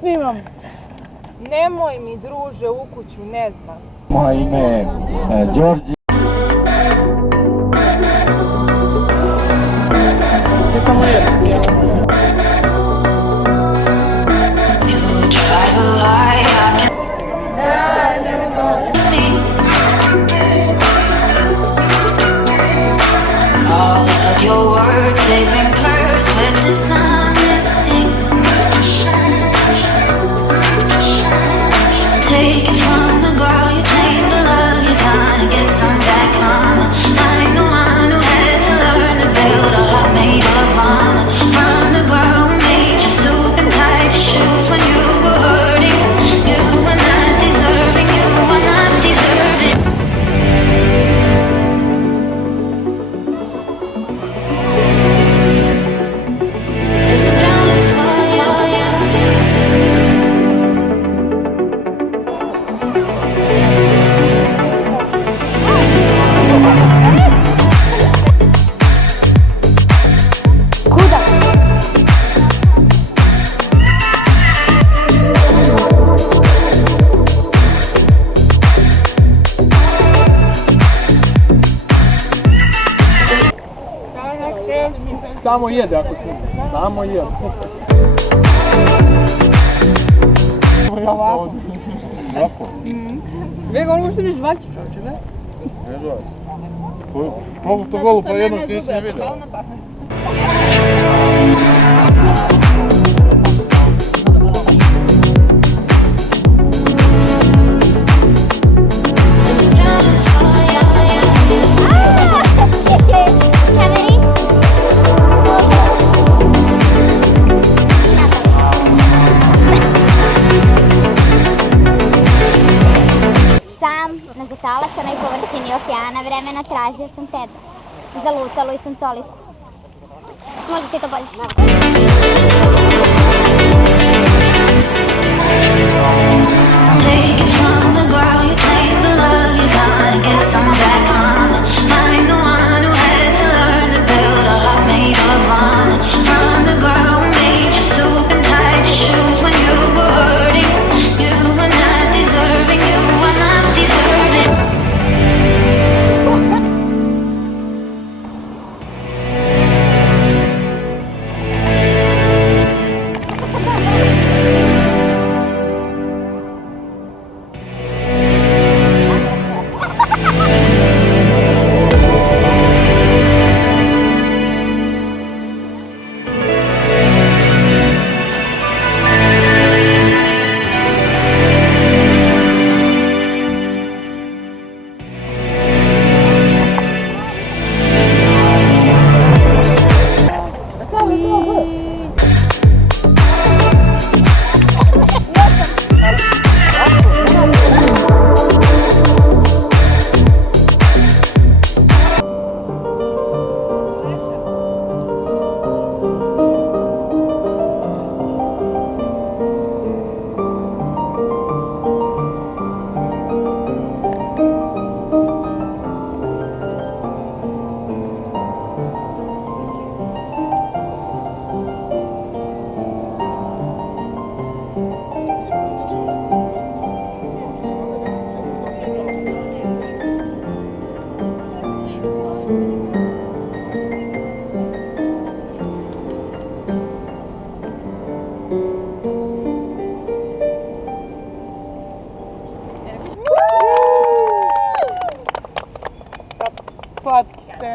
snimam. Nemoj mi, druže, u kuću, ne znam. Moje ime je Đorđe. Ti samo jedeš ti, ja. All of your words, they've been cursed with dishonesty. Take it from the girl you claim to love, you gotta get some back karma. I'm the one who had to learn to build a heart made of armor. From the girl who made your soup and tied your shoes when you were hurting. You were not deserving, you were not deserving. Samo jede ako snimam. Samo jede. Ovako. Ovako? Vega, ono možete mi žvaći, čovječe, ne? Ne žvaći. Mogu to golu pa jednom ti nisi ne vidio. Na zatalacanoj površini okeana vremena tražio sam tebe. Zalutalo i suncoliku. Može ti to bolje? Take it from the girl you claim to love, you gotta get some back karma. I'm the one who had to learn to build a heart made of armor. From the girl who made your soup and tied your shoes when you were hurting. You were not deserving, you were not deserving. Slatki ste.